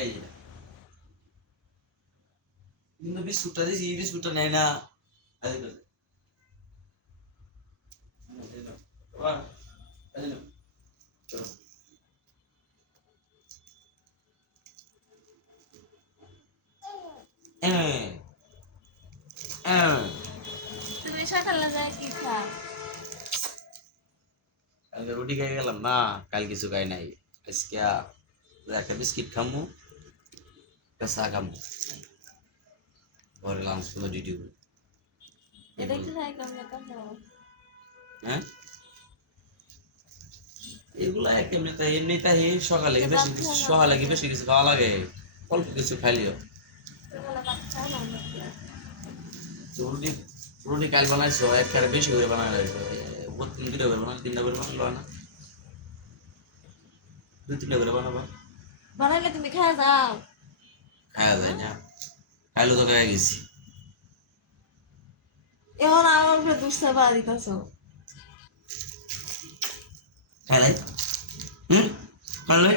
এই কিন্তু বিস্কুটটা দিছি, বিস্কুটটা নেয় না। এই তো। বাবা, এই নাও, চলো। হ্যাঁ, হ্যাঁ। তুমি সকালে যায় কি খাও? কালকে রুটি খেয়ে গেলাম না, কাল কিছু খাই নাই। আজকে একটা বিস্কিট খামু, একটা চা খামু। পরে লাঞ্চ করে ডিউটি করবো। এটা একটু খাই কেমনে কেমন? হ্যাঁ, এগুলা কেমনি তাই এমনি তাই সকালে কি বেশি কিছু, সকালে কি বেশি কিছু খাওয়া লাগে? অল্প কিছু খাইলিও। সকালে ভাত খাও না নাকি? রুটি, রুটি কাল বানাইছো, একবারে বেশি করে বানাই লাগবে। দুইটা করে বানাই, তিনটা করে বানালো না, দুই তিনটা করে বানাবো। বানাইলে তুমি খাই যাও। খাওয়া যায় না, খাইলে তো খাই গেছি। এখন আমার উপরে দুষ্টা পা দিতেছ। খাই হুম, খাই